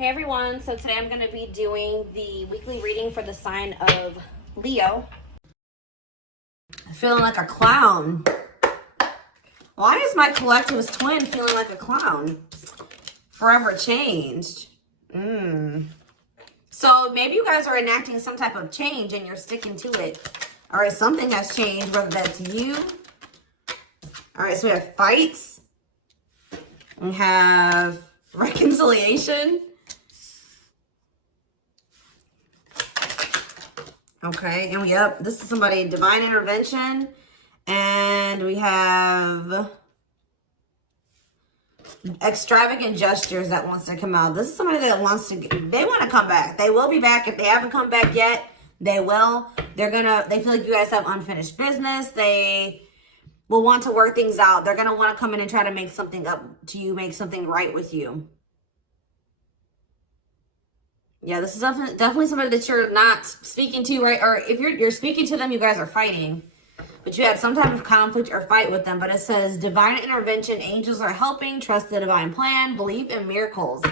Hey everyone, so today I'm going to be doing the weekly reading for the sign of Leo. Feeling like a clown. Why is my collective's twin feeling like a clown? Forever changed. So maybe you guys are enacting some type of change and you're sticking to it. All right, something has changed, whether that's you. All right, so we have fights. We have reconciliation. Okay, and this is somebody, divine intervention. And we have extravagant gestures that wants to come out. This is somebody that wants to, they want to come back. They will be back. If they haven't come back yet, they will. They feel like you guys have unfinished business. They will want to work things out. They're going to want to come in and try to make something up to you, make something right with you. Yeah, this is definitely somebody that you're not speaking to, right? Or if you're speaking to them, you guys are fighting. But you had some type of conflict or fight with them. But it says, divine intervention, angels are helping, trust the divine plan, believe in miracles.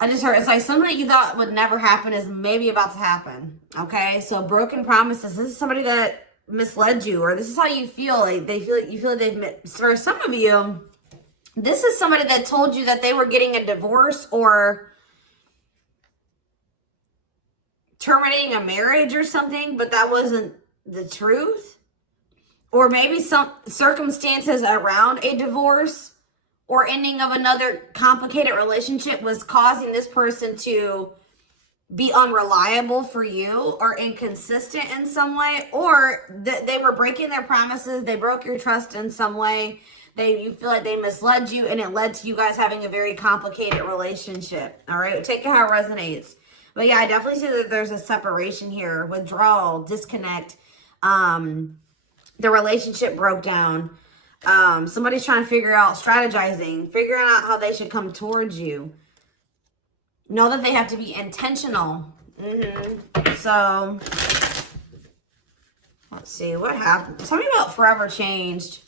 I just heard, it's like something that you thought would never happen is maybe about to happen. Okay, so broken promises. This is somebody that misled you, or this is how you feel. Like you feel like they've, for some of you, this is somebody that told you that they were getting a divorce or terminating a marriage or something, but that wasn't the truth. Or maybe some circumstances around a divorce or ending of another complicated relationship was causing this person to be unreliable for you or inconsistent in some way, or they were breaking their promises. They broke your trust in some way. You feel like they misled you, and it led to you guys having a very complicated relationship. All right, take it how it resonates. But yeah, I definitely see that there's a separation here, withdrawal, disconnect. The relationship broke down. Somebody's trying to figure out, strategizing, figuring out how they should come towards you. Know that they have to be intentional. So, let's see, what happened? Tell me about forever changed.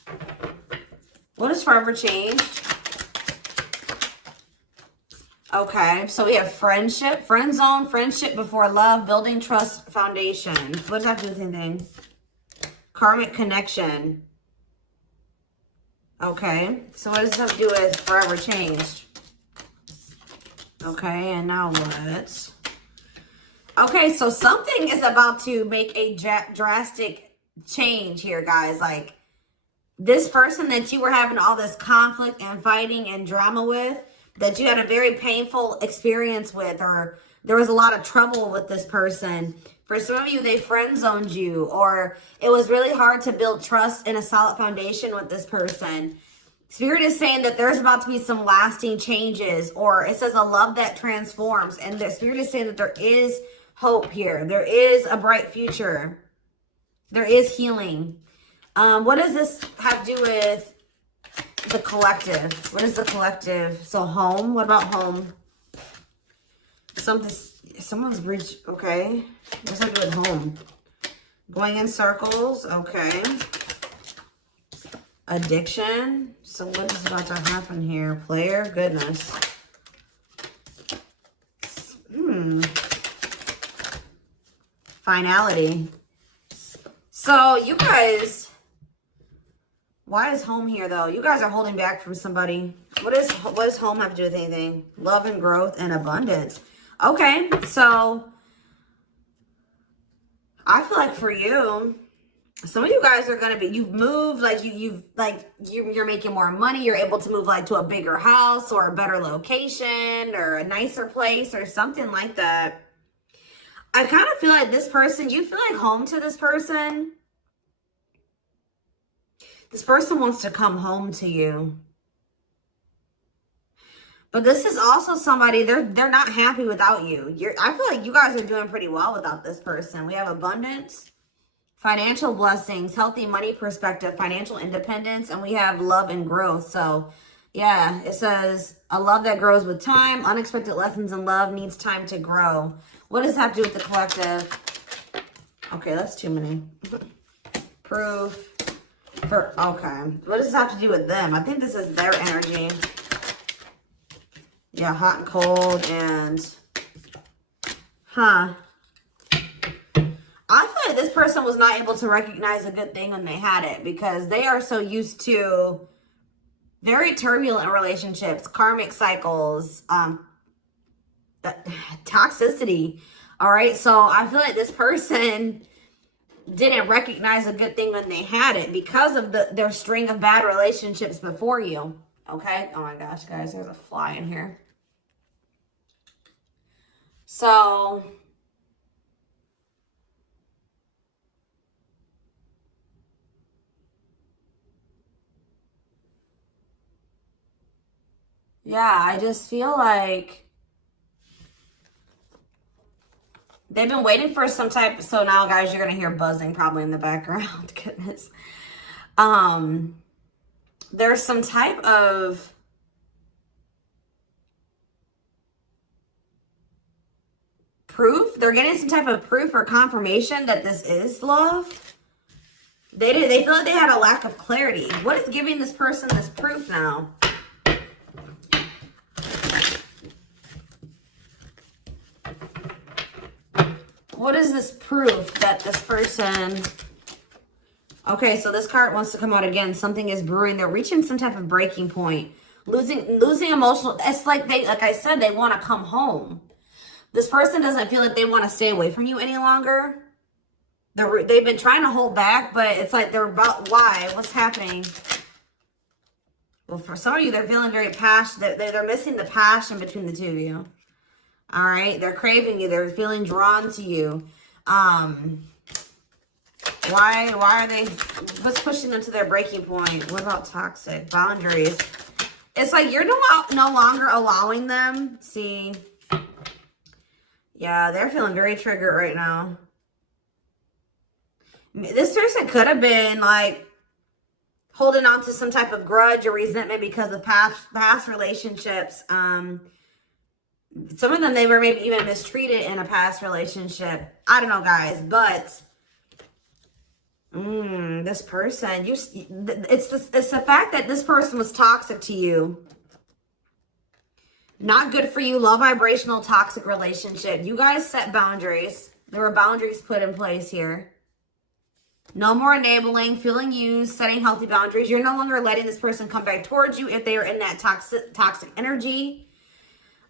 What is forever changed? Okay, so we have friendship, friend zone, friendship before love, building trust, foundation. What does that do with anything? Karmic connection. Okay, so what does this have to do with forever changed? Okay, and now what? Okay, so something is about to make a drastic change here, guys. Like, this person that you were having all this conflict and fighting and drama with, that you had a very painful experience with, or there was a lot of trouble with this person. For some of you, they friend zoned you, or it was really hard to build trust and a solid foundation with this person. Spirit is saying that there's about to be some lasting changes, or it says a love that transforms. And the Spirit is saying that there is hope here. There is a bright future. There is healing. What does this have to do with the collective? What is the collective? So home. What about home? Someone's reached. Okay. What's that do with home? Going in circles. Okay. Addiction. So what is about to happen here? Player. Goodness. Finality. So you guys, why is home here though? You guys are holding back from somebody. What does home have to do with anything? Love and growth and abundance. Okay, so I feel like for you, some of you guys are gonna be, you've moved, like you're making more money. You're able to move like to a bigger house or a better location or a nicer place or something like that. I kind of feel like this person, you feel like home to this person. This person wants to come home to you. But this is also somebody, they're not happy without you. I feel like you guys are doing pretty well without this person. We have abundance, financial blessings, healthy money perspective, financial independence, and we have love and growth. So yeah, it says a love that grows with time. Unexpected lessons in love needs time to grow. What does that have to do with the collective? Okay, that's too many. Proof. Okay. What does this have to do with them? I think this is their energy. Yeah, hot and cold and... Huh. I feel like this person was not able to recognize a good thing when they had it because they are so used to very turbulent relationships, karmic cycles, toxicity. All right. So I feel like this person didn't recognize a good thing when they had it because of their string of bad relationships before you. Okay. Oh my gosh, guys, there's a fly in here. So yeah, I just feel like they've been waiting for some type. So now, guys, you're going to hear buzzing probably in the background. Goodness. There's some type of proof. They're getting some type of proof or confirmation that this is love. They feel like they had a lack of clarity. What is giving this person this proof now? What is this proof that this person... Okay, so this card wants to come out again. Something is brewing. They're reaching some type of breaking point. Losing emotional... It's like I said, they want to come home. This person doesn't feel like they want to stay away from you any longer. They've been trying to hold back, but it's like they're about... Why? What's happening? Well, for some of you, they're feeling very passionate. They're missing the passion between the two of you. All right, they're craving you. They're feeling drawn to you. Why are they? What's pushing them to their breaking point? What about toxic boundaries? It's like you're no longer allowing them. See, yeah, they're feeling very triggered right now. This person could have been like holding on to some type of grudge or resentment because of past relationships. Some of them, they were maybe even mistreated in a past relationship. I don't know, guys, but this person, it's the fact that this person was toxic to you. Not good for you, low vibrational, toxic relationship. You guys set boundaries. There were boundaries put in place here. No more enabling, feeling used, setting healthy boundaries. You're no longer letting this person come back towards you if they are in that toxic energy.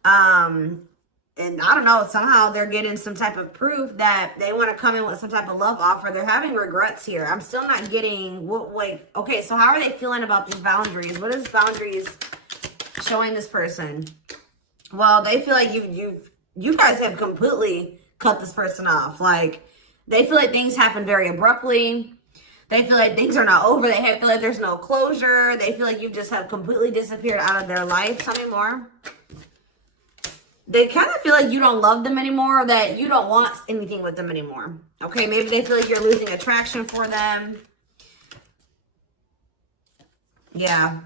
And I don't know, somehow they're getting some type of proof that they want to come in with some type of love offer. They're having regrets here. I'm still not getting okay, so how are they feeling about these boundaries? What is boundaries showing this person? Well, they feel like you guys have completely cut this person off. Like, they feel like things happen very abruptly. They feel like things are not over. They feel like there's no closure. They feel like you just have completely disappeared out of their life. Tell me more. They kind of feel like you don't love them anymore, or that you don't want anything with them anymore. Okay, maybe they feel like you're losing attraction for them. Yeah.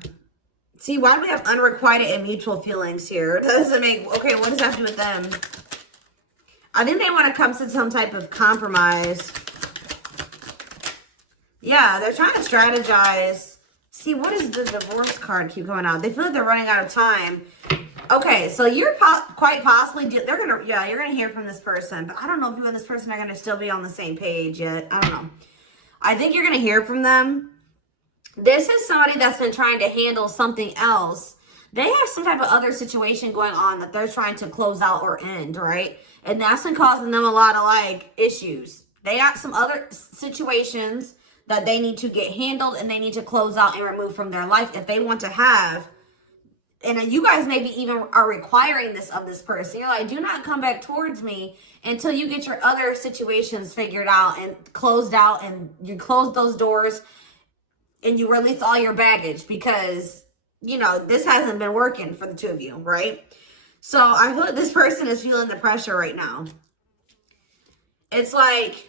See, why do we have unrequited and mutual feelings here? It doesn't make... Okay, what does that have to do with them? I think they want to come to some type of compromise. Yeah, they're trying to strategize. See, what is the divorce card keep going out? They feel like they're running out of time. Okay, so you're quite possibly, you're gonna hear from this person, but I don't know if you and this person are gonna still be on the same page yet. I don't know. I think you're gonna hear from them. This is somebody that's been trying to handle something else. They have some type of other situation going on that they're trying to close out or end, right? And that's been causing them a lot of like issues. They have some other situations that they need to get handled and they need to close out and remove from their life if they want to have. And you guys maybe even are requiring this of this person. You're like, do not come back towards me until you get your other situations figured out and closed out, and you close those doors and you release all your baggage, because, you know, this hasn't been working for the two of you, right? So I feel like this person is feeling the pressure right now. It's like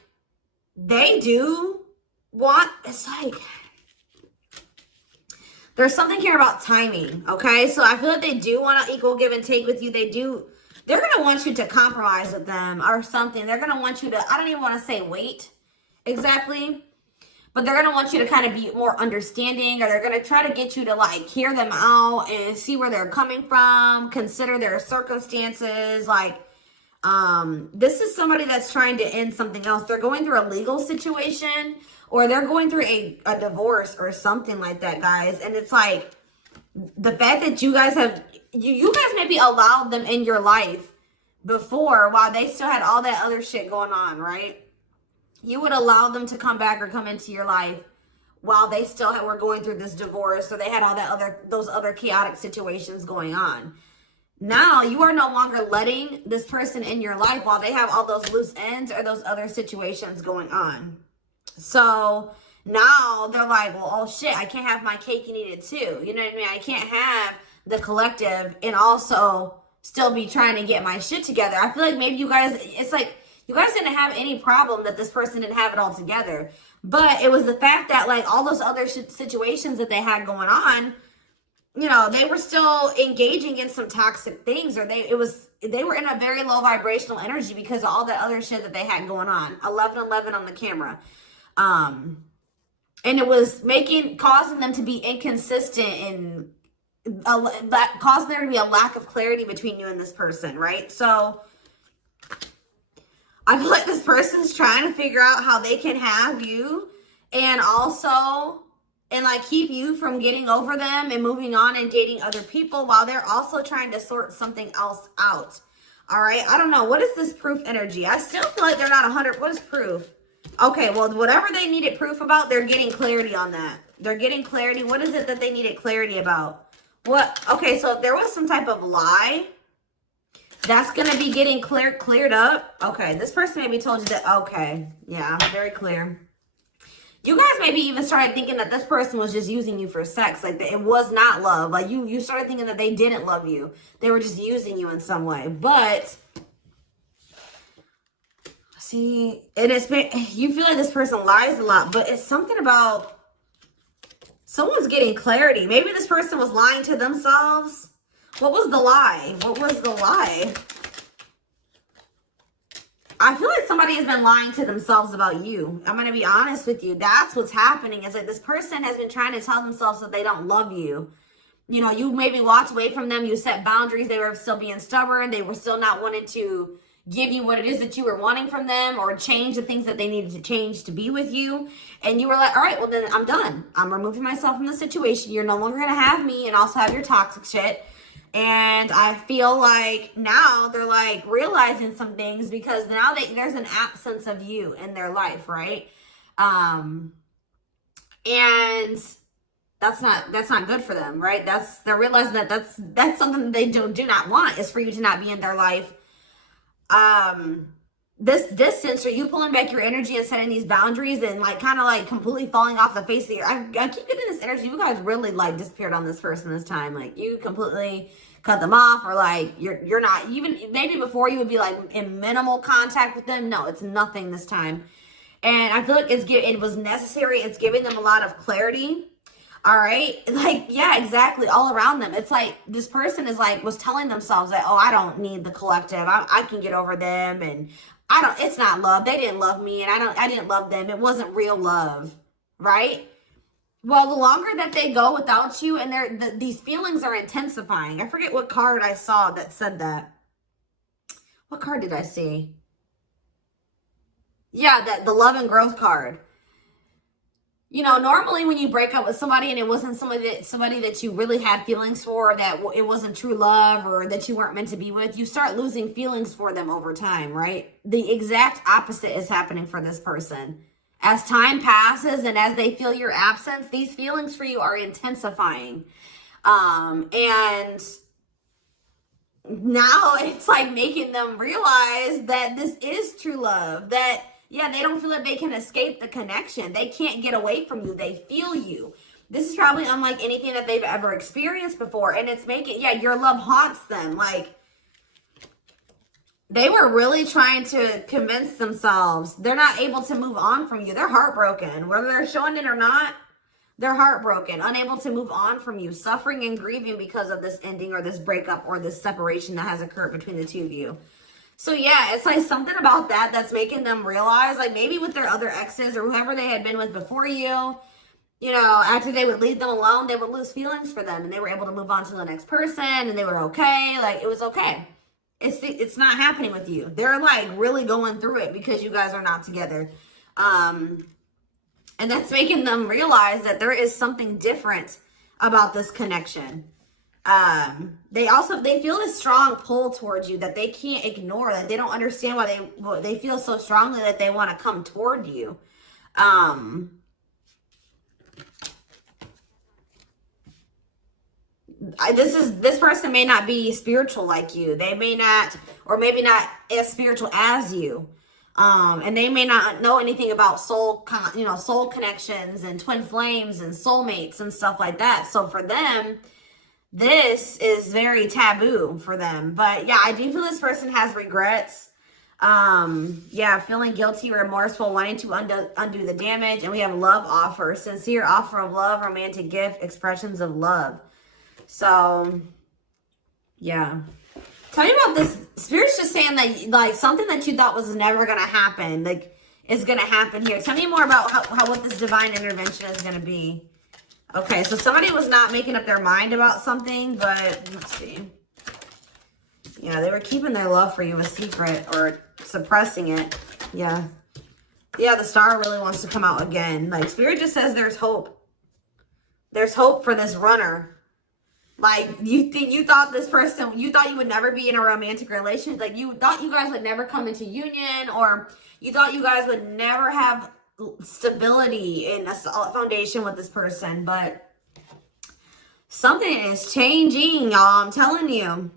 they do want, it's like... There's something here about timing, okay? So I feel like they do want to equal give and take with you. They're going to want you to compromise with them or something. They're going to want you to, I don't even want to say wait exactly, but they're going to want you to kind of be more understanding, or they're going to try to get you to like hear them out and see where they're coming from, consider their circumstances. Like, this is somebody that's trying to end something else. They're going through a legal situation, or they're going through a divorce or something like that, guys. And it's like, the fact that you guys have, you guys maybe allowed them in your life before while they still had all that other shit going on, right? You would allow them to come back or come into your life while they still were going through this divorce, or they had all that those other chaotic situations going on. Now you are no longer letting this person in your life while they have all those loose ends or those other situations going on. So now they're like, well, oh shit, I can't have my cake and eat it too. You know what I mean? I can't have the collective and also still be trying to get my shit together. I feel like maybe you guys, it's like, you guys didn't have any problem that this person didn't have it all together. But it was the fact that like all those other situations that they had going on, you know, they were still engaging in some toxic things, or they were in a very low vibrational energy because of all that other shit that they had going on. 1111 on the camera. And it was causing them to be inconsistent and causing there to be a lack of clarity between you and this person, right? So I feel like this person's trying to figure out how they can have you and also, and like keep you from getting over them and moving on and dating other people while they're also trying to sort something else out. All right. I don't know. What is this proof energy? I still feel like they're not 100. What is proof? Okay. Well, whatever they needed proof about, they're getting clarity on that. They're getting clarity. What is it that they needed clarity about? What? Okay. So if there was some type of lie, that's going to be getting cleared up. Okay. This person maybe told you that. Okay. Yeah. Very clear. You guys maybe even started thinking that this person was just using you for sex. Like, it was not love. Like, you started thinking that they didn't love you. They were just using you in some way. But, see, you feel like this person lies a lot. But it's something about someone's getting clarity. Maybe this person was lying to themselves. What was the lie? What was the lie? I feel like somebody has been lying to themselves about you. I'm going to be honest with you. That's what's happening. It's like this person has been trying to tell themselves that they don't love you. You know, you maybe walked away from them. You set boundaries. They were still being stubborn. They were still not wanting to give you what it is that you were wanting from them, or change the things that they needed to change to be with you. And you were like, all right, well then I'm done. I'm removing myself from the situation. You're no longer going to have me and also have your toxic shit. And I feel like now they're like realizing some things because now there's an absence of you in their life, right? And that's not good for them, right? They're realizing that that's something that they do not want, is for you to not be in their life. This distance, or you pulling back your energy and setting these boundaries and like kind of like completely falling off the face of the earth. I keep getting this energy. You guys really like disappeared on this person this time. Like, you completely cut them off, or like you're not even, maybe before you would be like in minimal contact with them. No, it's nothing this time. And I feel like it was necessary. It's giving them a lot of clarity. All right. Like, yeah, exactly. All around them. It's like this person was telling themselves that, oh, I don't need the collective. I can get over them. And it's not love. They didn't love me. And I didn't love them. It wasn't real love. Right. Well, the longer that they go without you, and these feelings are intensifying. I forget what card I saw that said that. What card did I see? Yeah, the love and growth card. You know, normally when you break up with somebody and it wasn't somebody that you really had feelings for, that it wasn't true love, or that you weren't meant to be with, you start losing feelings for them over time, right? The exact opposite is happening for this person. As time passes and as they feel your absence, these feelings for you are intensifying. And now it's like making them realize that this is true love. That, yeah, they don't feel like they can escape the connection. They can't get away from you. They feel you. This is probably unlike anything that they've ever experienced before. And it's your love haunts them. Like, they were really trying to convince themselves they're not able to move on from you. They're heartbroken. Whether they're showing it or not, they're heartbroken, unable to move on from you, suffering and grieving because of this ending or this breakup or this separation that has occurred between the two of you. So yeah, it's like something about that that's making them realize, like maybe with their other exes or whoever they had been with before you know, after they would leave them alone, they would lose feelings for them and they were able to move on to the next person and they were okay. Like, it was okay. It's not happening with you. They're like really going through it because you guys are not together. And that's making them realize that there is something different about this connection. They feel this strong pull towards you that they can't ignore, that they don't understand why they feel so strongly that they want to come toward you. This person may not be spiritual like you. They may not, or maybe not as spiritual as you. And they may not know anything about soul connections and twin flames and soulmates and stuff like that. So for them, this is very taboo for them. But yeah, I do feel this person has regrets. Yeah, feeling guilty, remorseful, wanting to undo the damage. And we have love offer, sincere offer of love, romantic gift, expressions of love. So, yeah. Tell me about this. Spirit's just saying that, like, something that you thought was never going to happen, like, is going to happen here. Tell me more about what this divine intervention is going to be. Okay, so somebody was not making up their mind about something, but let's see. Yeah, they were keeping their love for you a secret or suppressing it. Yeah. Yeah, the star really wants to come out again. Like, Spirit just says there's hope. There's hope for this runner. Like, you thought this person, you thought you would never be in a romantic relationship. Like, you thought you guys would never come into union, or you thought you guys would never have stability in a solid foundation with this person. But something is changing, y'all. I'm telling you.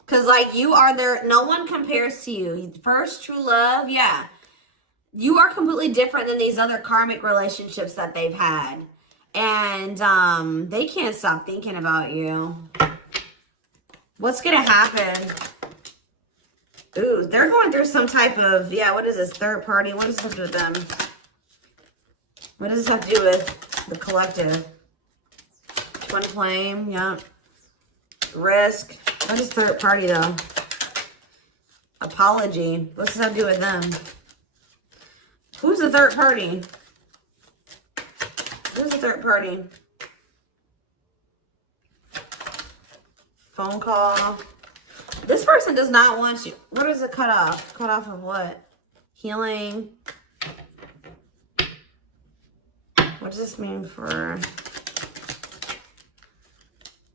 Because, like, you are there. No one compares to you. First true love, yeah. You are completely different than these other karmic relationships that they've had. And they can't stop thinking about you. What's going to happen? Ooh, they're going through some type of, yeah, what is this? Third party? What does this have to do with them? What does this have to do with the collective? Twin flame, yeah. Risk. What is third party, though? Apology. What's this have to do with them? Who's the third party? Who's the third party? Phone call. This person does not want you. What is it cut off? Cut off of what? Healing. What does this mean for...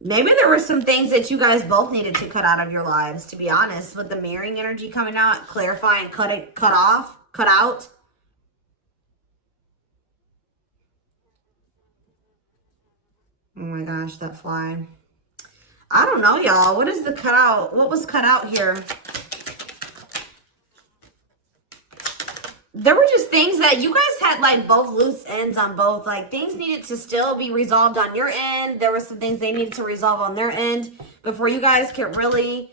Maybe there were some things that you guys both needed to cut out of your lives, to be honest. With the mirroring energy coming out, clarifying, cut out. Oh my gosh, that fly. I don't know, y'all. What is the cutout? What was cut out here? There were just things that you guys had, like, both loose ends on both. Like, things needed to still be resolved on your end. There were some things they needed to resolve on their end before you guys could really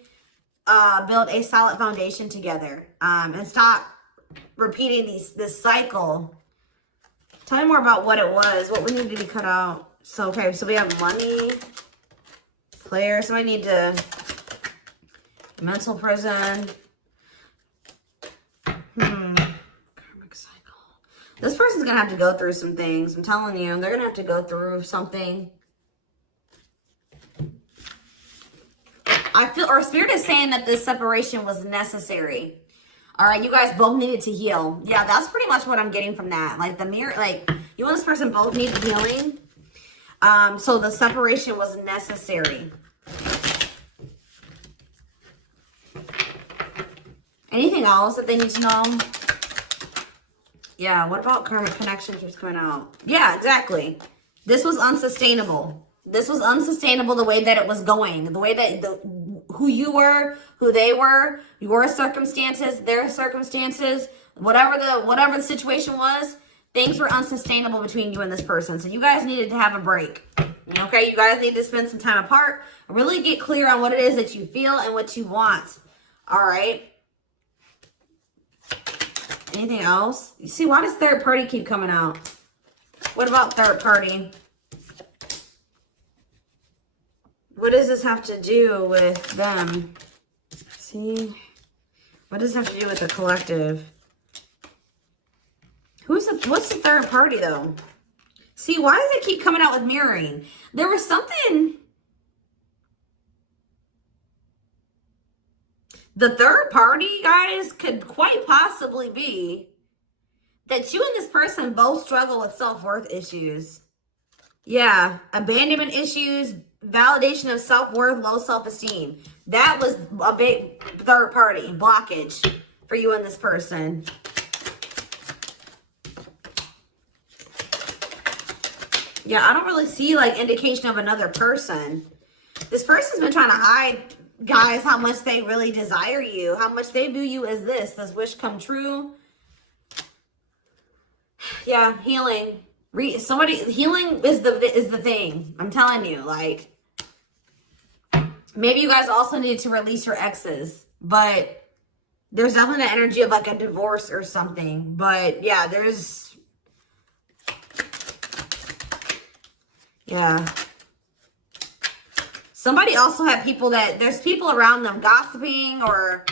build a solid foundation together. And stop repeating this cycle. Tell me more about what it was. What we needed to be cut out. So, okay, so we have money, player. So I need to, mental prison. Karmic cycle. This person's going to have to go through some things. I'm telling you, they're going to have to go through something. I feel, or Spirit is saying that this separation was necessary. All right, you guys both needed to heal. Yeah, that's pretty much what I'm getting from that. Like, the mirror, like, you and this person both needed healing. So the separation was necessary. Anything else that they need to know? Yeah, what about karmic connection keeps coming out? Yeah, exactly. This was unsustainable. This was unsustainable the way that it was going. The way that who you were, who they were, your circumstances, their circumstances, whatever the situation was. Things were unsustainable between you and this person. So you guys needed to have a break. Okay? You guys need to spend some time apart. Really get clear on what it is that you feel and what you want. All right? Anything else? You see, why does third party keep coming out? What about third party? What does this have to do with them? See? What does it have to do with the collective? What's the third party, though? See, why does it keep coming out with mirroring? There was something... The third party, guys, could quite possibly be that you and this person both struggle with self-worth issues. Yeah, abandonment issues, validation of self-worth, low self-esteem. That was a big third party blockage for you and this person. Yeah, I don't really see like indication of another person. This person's been trying to hide, guys, how much they really desire you, how much they view you as this. Does wish come true? Yeah, healing. Healing is the thing. I'm telling you, like, maybe you guys also need to release your exes, but there's definitely that energy of like a divorce or something. But yeah, yeah. Somebody also had there's people around them gossiping, or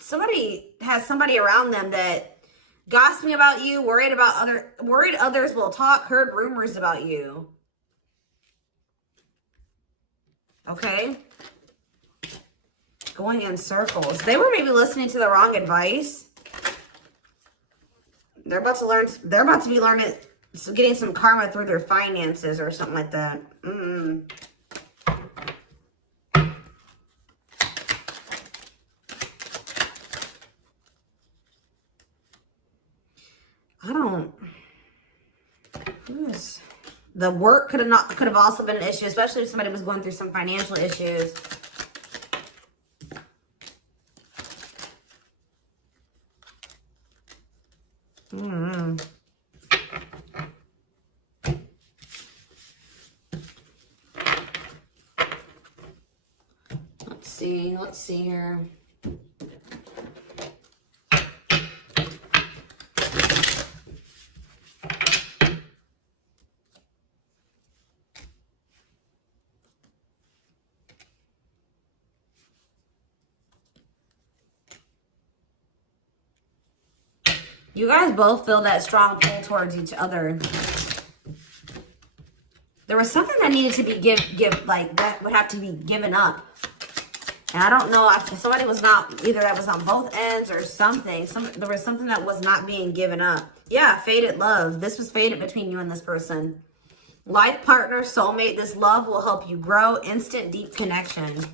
somebody has somebody around them that gossiping about you, worried others will talk, heard rumors about you. Okay. Going in circles. They were maybe listening to the wrong advice. They're about to be learning, getting some karma through their finances or something like that. The work could have also been an issue, especially if somebody was going through some financial issues. Let's see here. You guys both feel that strong pull towards each other. There was something that needed to be that would have to be given up. And I don't know if somebody was not, either that was on both ends or something. There was something that was not being given up. Yeah, fated love. This was fated between you and this person. Life partner, soulmate. This love will help you grow. Instant, deep connection.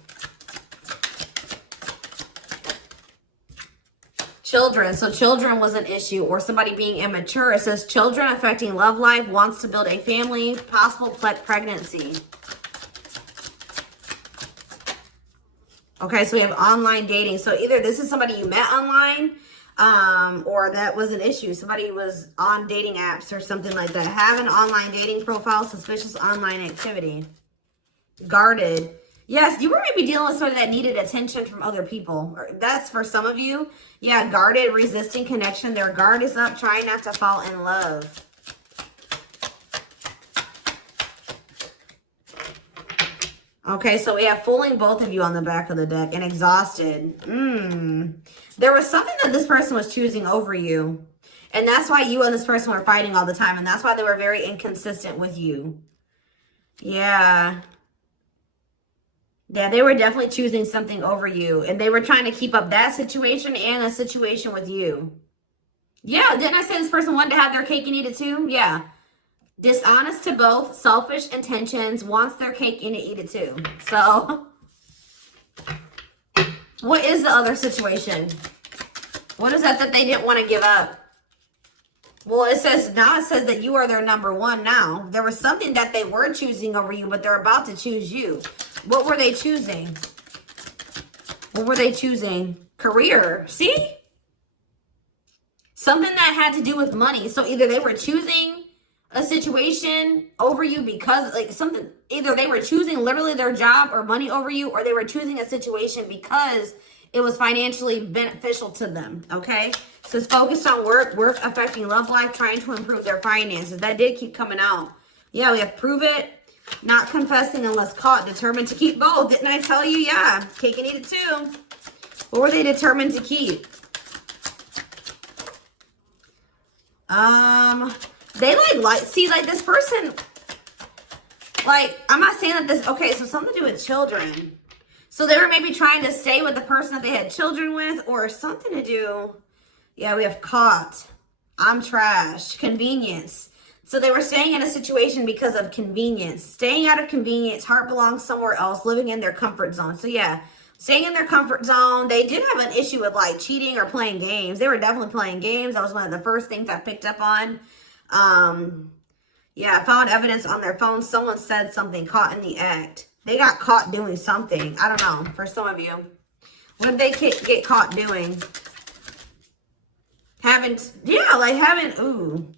Children. So children was an issue, or somebody being immature. It says children affecting love life, wants to build a family, possible pregnancy. Okay, so we have online dating. So either this is somebody you met online, or that was an issue. Somebody was on dating apps or something like that. Have an online dating profile, suspicious online activity. Guarded. Yes, you were maybe dealing with somebody that needed attention from other people. That's for some of you. Yeah, guarded, resisting connection. Their guard is up, trying not to fall in love. Okay, so we have fooling both of you on the back of the deck and exhausted. There was something that this person was choosing over you. And that's why you and this person were fighting all the time. And that's why they were very inconsistent with you. Yeah. Yeah, they were definitely choosing something over you. And they were trying to keep up that situation and a situation with you. Yeah, didn't I say this person wanted to have their cake and eat it too? Yeah. Dishonest to both, selfish intentions, wants their cake and to eat it too. So, what is the other situation? What is that they didn't want to give up? Well, it says that you are their number one now. There was something that they were choosing over you, but they're about to choose you. What were they choosing? What were they choosing? Career. See? Something that had to do with money. So either they were choosing a situation over you because either they were choosing literally their job or money over you, or they were choosing a situation because it was financially beneficial to them. Okay, so it's focused on work affecting love life, trying to improve their finances. That did keep coming out. Yeah, we have prove it, not confessing unless caught, determined to keep both. Didn't I tell you? Yeah, cake and eat it too. What were they determined to keep? They see, like this person, like, I'm not saying that this, okay, so something to do with children. So they were maybe trying to stay with the person that they had children with, or something to do, yeah, we have caught, I'm trash, convenience. So they were staying in a situation because of convenience. Staying out of convenience, heart belongs somewhere else, living in their comfort zone. So yeah, staying in their comfort zone. They did have an issue with like cheating or playing games. They were definitely playing games. That was one of the first things I picked up on. Yeah, I found evidence on their phone. Someone said something, caught in the act. They got caught doing something. I don't know, for some of you. What did they get caught doing? Ooh.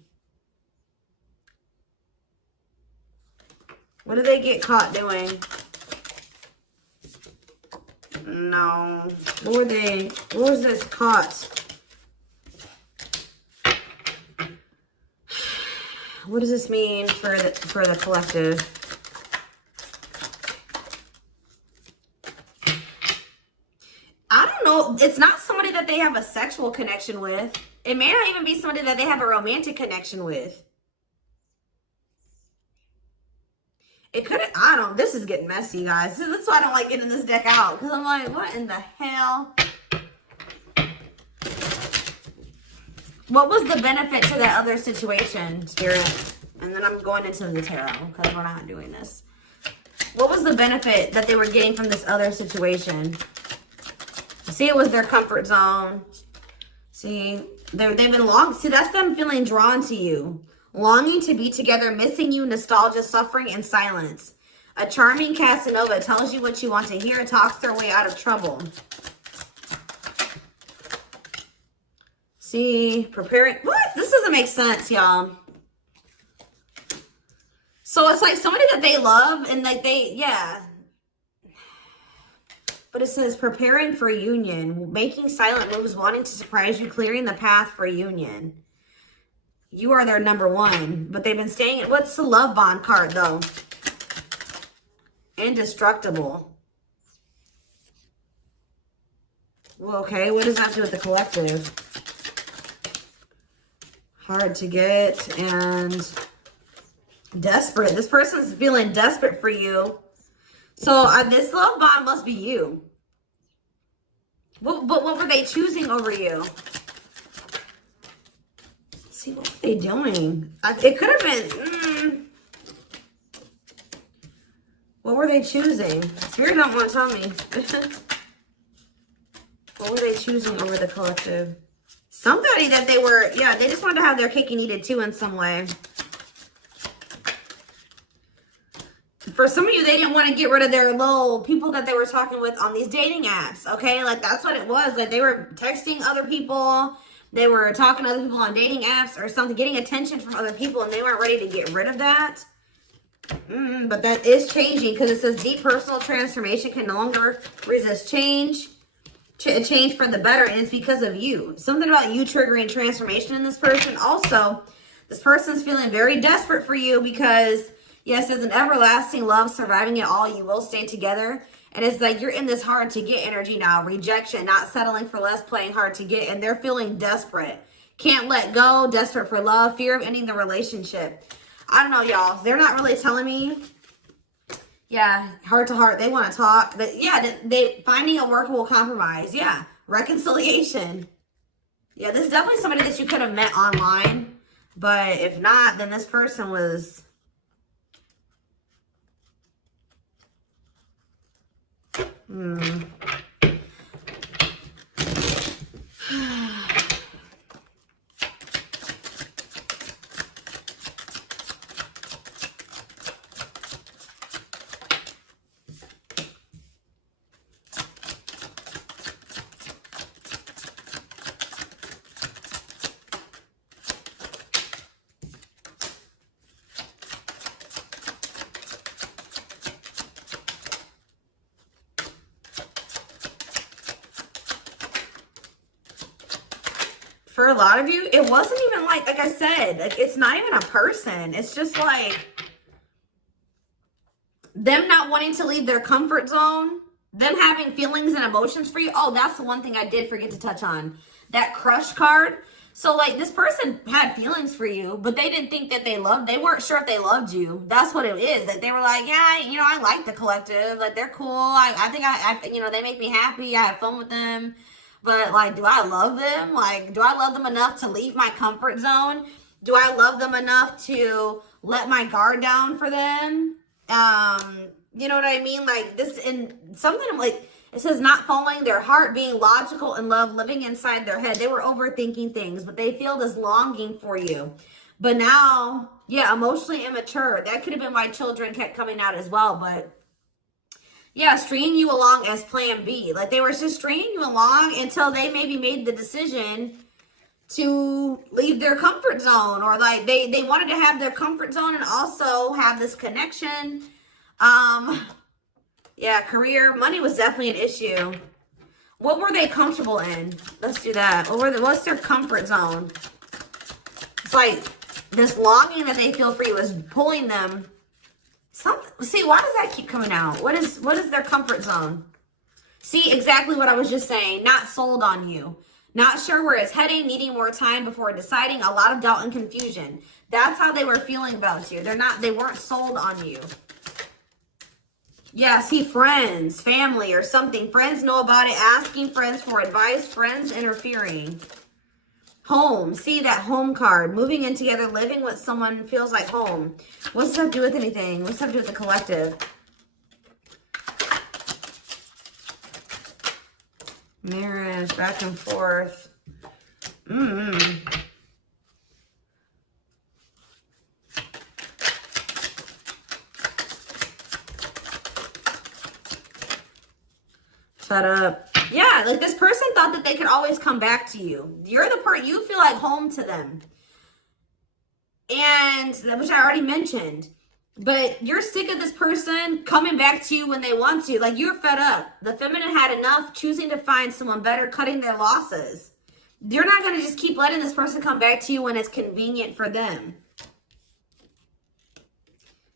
What did they get caught doing? No. What was this caught? What does this mean for the collective? I don't know. It's not somebody that they have a sexual connection with. It may not even be somebody that they have a romantic connection with. It could have, I don't, this is getting messy, guys. That's why I don't like getting this deck out. Because I'm like, what in the hell? What was the benefit to that other situation, Spirit? And then I'm going into the tarot because we're not doing this. What was the benefit that they were getting from this other situation? See, it was their comfort zone. See, they've been see, that's them feeling drawn to you. Longing to be together, missing you, nostalgia, suffering, and silence. A charming Casanova tells you what you want to hear, talks their way out of trouble. See, preparing. What? This doesn't make sense, y'all. So it's like somebody that they love and like yeah. But it says preparing for union, making silent moves, wanting to surprise you, clearing the path for union. You are their number one, but they've been staying. What's the love bond card though? Indestructible. Well, okay, what does that do with the collective? Hard to get and desperate. This person's feeling desperate for you. So this love bond must be you. But what were they choosing over you? See, what were they doing? It could have been... What were they choosing? Spirit don't want to tell me. What were they choosing over the collective? Somebody that they were... Yeah, they just wanted to have their cake and eat it too in some way. For some of you, they didn't want to get rid of their little people that they were talking with on these dating apps, okay? Like, that's what it was. Like, they were texting other people. They were talking to other people on dating apps or something, getting attention from other people, and they weren't ready to get rid of that. But that is changing because it says deep personal transformation can no longer resist change. Change for the better, and it's because of you. Something about you triggering transformation in this person. Also, this person's feeling very desperate for you because... Yes, it's an everlasting love, surviving it all. You will stay together. And it's like you're in this hard to get energy now. Rejection, not settling for less, playing hard to get. And they're feeling desperate. Can't let go, desperate for love, fear of ending the relationship. I don't know, y'all. They're not really telling me. Yeah, heart to heart. They want to talk. But yeah, they finding a workable compromise. Yeah, reconciliation. Yeah, this is definitely somebody that you could have met online. But if not, then this person was... For a lot of you, it wasn't even like I said, like it's not even a person. It's just like them not wanting to leave their comfort zone them having feelings and emotions for you. Oh, that's the one thing I did forget to touch on. That crush card. So, like, this person had feelings for you, but they didn't think that they weren't sure if they loved you. That's what it is. That they were like, yeah, you know, I like the collective. Like, they're cool. I think you know, they make me happy. I have fun with them. But, like, do I love them? Like, do I love them enough to leave my comfort zone? Do I love them enough to let my guard down for them? You know what I mean? Like, this, and something like, it says not following their heart, being logical in love, living inside their head. They were overthinking things, but they feel this longing for you. But now, yeah, emotionally immature. That could have been why children kept coming out as well. But yeah, stringing you along as plan B. Like, they were just stringing you along until they maybe made the decision to leave their comfort zone. Or like they wanted to have their comfort zone and also have this connection. Yeah, career, money was definitely an issue. What were they comfortable in? Let's do that. What's their comfort zone? It's like this longing that they feel for you is pulling them. See, why does that keep coming out? What is their comfort zone? See, exactly what I was just saying. Not sold on you. Not sure where it's heading, needing more time before deciding, a lot of doubt and confusion. That's how they were feeling about you. They weren't sold on you. Yeah, see, friends, family, or something. Friends know about it, asking friends for advice, friends interfering. Home, see that home card. Moving in together, living with someone feels like home. What's that do with anything? What's that do with the collective? Marriage, back and forth. Fed up. Yeah, like this person thought that they could always come back to you. You're the person, you feel like home to them. And, which I already mentioned. But you're sick of this person coming back to you when they want to. Like, you're fed up. The feminine had enough, choosing to find someone better, cutting their losses. You're not going to just keep letting this person come back to you when it's convenient for them.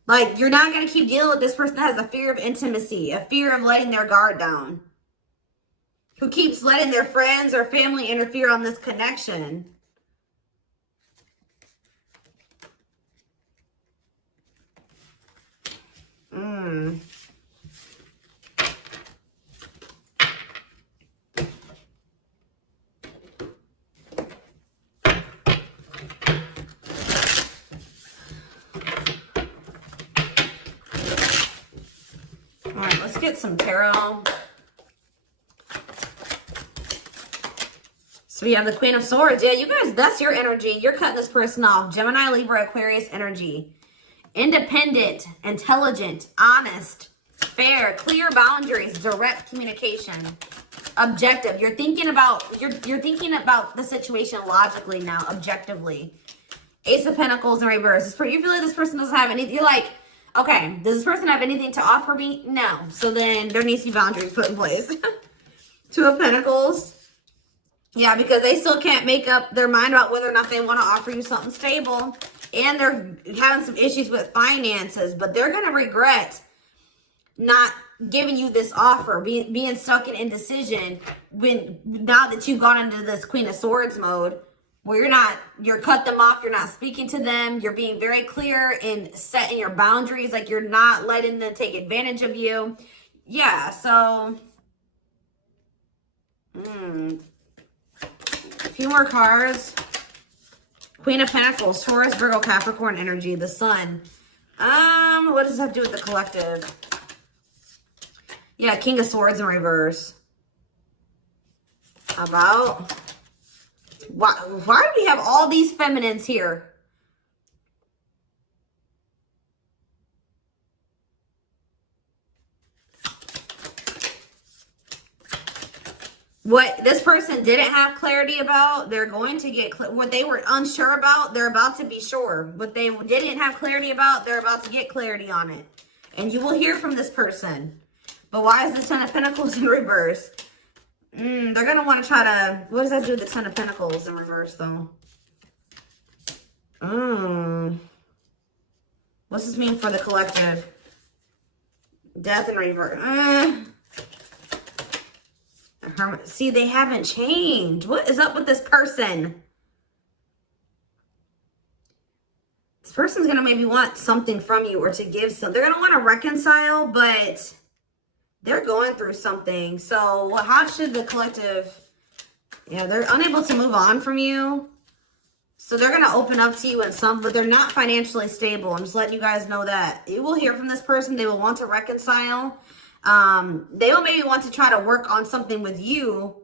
Like, you're not going to keep dealing with this person that has a fear of intimacy, a fear of letting their guard down, who keeps letting their friends or family interfere on this connection. All right, let's get some tarot. So we have the Queen of Swords. Yeah, you guys, that's your energy. You're cutting this person off. Gemini, Libra, Aquarius energy. Independent, intelligent, honest, fair, clear boundaries, direct communication, objective. You're thinking about the situation logically now, objectively. Ace of Pentacles in reverse. You feel like this person doesn't have anything. You're like, okay, does this person have anything to offer me? No. So then there needs to be boundaries put in place. Two of Pentacles. Yeah, because they still can't make up their mind about whether or not they want to offer you something stable. And they're having some issues with finances. But they're going to regret not giving you this offer, being stuck in indecision now that you've gone into this Queen of Swords mode, where you're cut them off, you're not speaking to them, you're being very clear in setting your boundaries, like you're not letting them take advantage of you. Yeah, so a few more cards. Queen of Pentacles, Taurus, Virgo, Capricorn energy, the Sun. What does that have to do with the collective? Yeah, King of Swords in reverse. About why do we have all these feminines here? What this person didn't have clarity about, they're going to get what they were unsure about, they're about to be sure. What they didn't have clarity about, they're about to get clarity on it. And you will hear from this person. But why is the Ten of Pentacles in reverse? They're going to want to try to... What does that do with the Ten of Pentacles in reverse, though? What's this mean for the collective? Death in reverse. See, they haven't changed. What is up with this person? This person's going to maybe want something from you or to give some. They're going to want to reconcile, but they're going through something. So how should the collective... Yeah, they're unable to move on from you. So they're going to open up to you in some, but they're not financially stable. I'm just letting you guys know that. You will hear from this person. They will want to reconcile. They will maybe want to try to work on something with you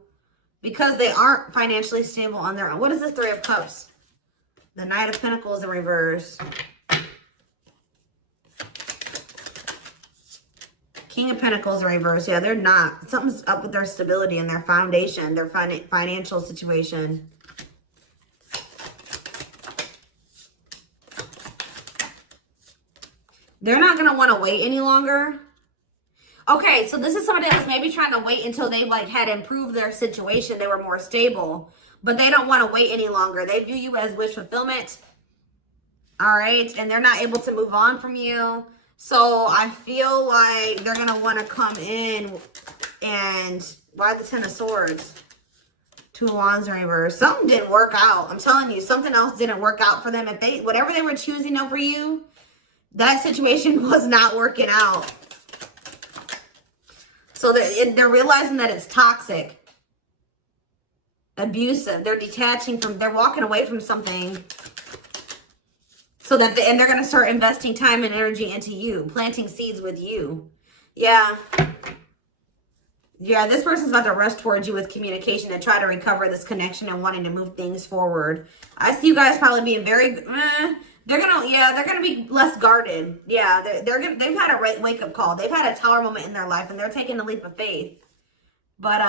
because they aren't financially stable on their own. What is the Three of Cups? The Knight of Pentacles in reverse. King of Pentacles in reverse. Yeah, they're not. Something's up with their stability and their foundation, their financial situation. They're not going to want to wait any longer. Okay, so this is somebody that was maybe trying to wait until they like had improved their situation. They were more stable, but they don't want to wait any longer. They view you as wish fulfillment. All right, and they're not able to move on from you. So I feel like they're going to want to come in and... Why the Ten of Swords? Two of Wands in reverse. Something didn't work out. I'm telling you, something else didn't work out for them. If they, whatever they were choosing over you, that situation was not working out. So they're realizing that it's toxic, abusive. They're detaching from, they're walking away from something. So that, and they're going to start investing time and energy into you, planting seeds with you. Yeah. Yeah, this person's about to rush towards you with communication and try to recover this connection and wanting to move things forward. I see you guys probably being very, they're gonna be less guarded. Yeah, they've had a wake up call. They've had a tower moment in their life and they're taking the leap of faith. But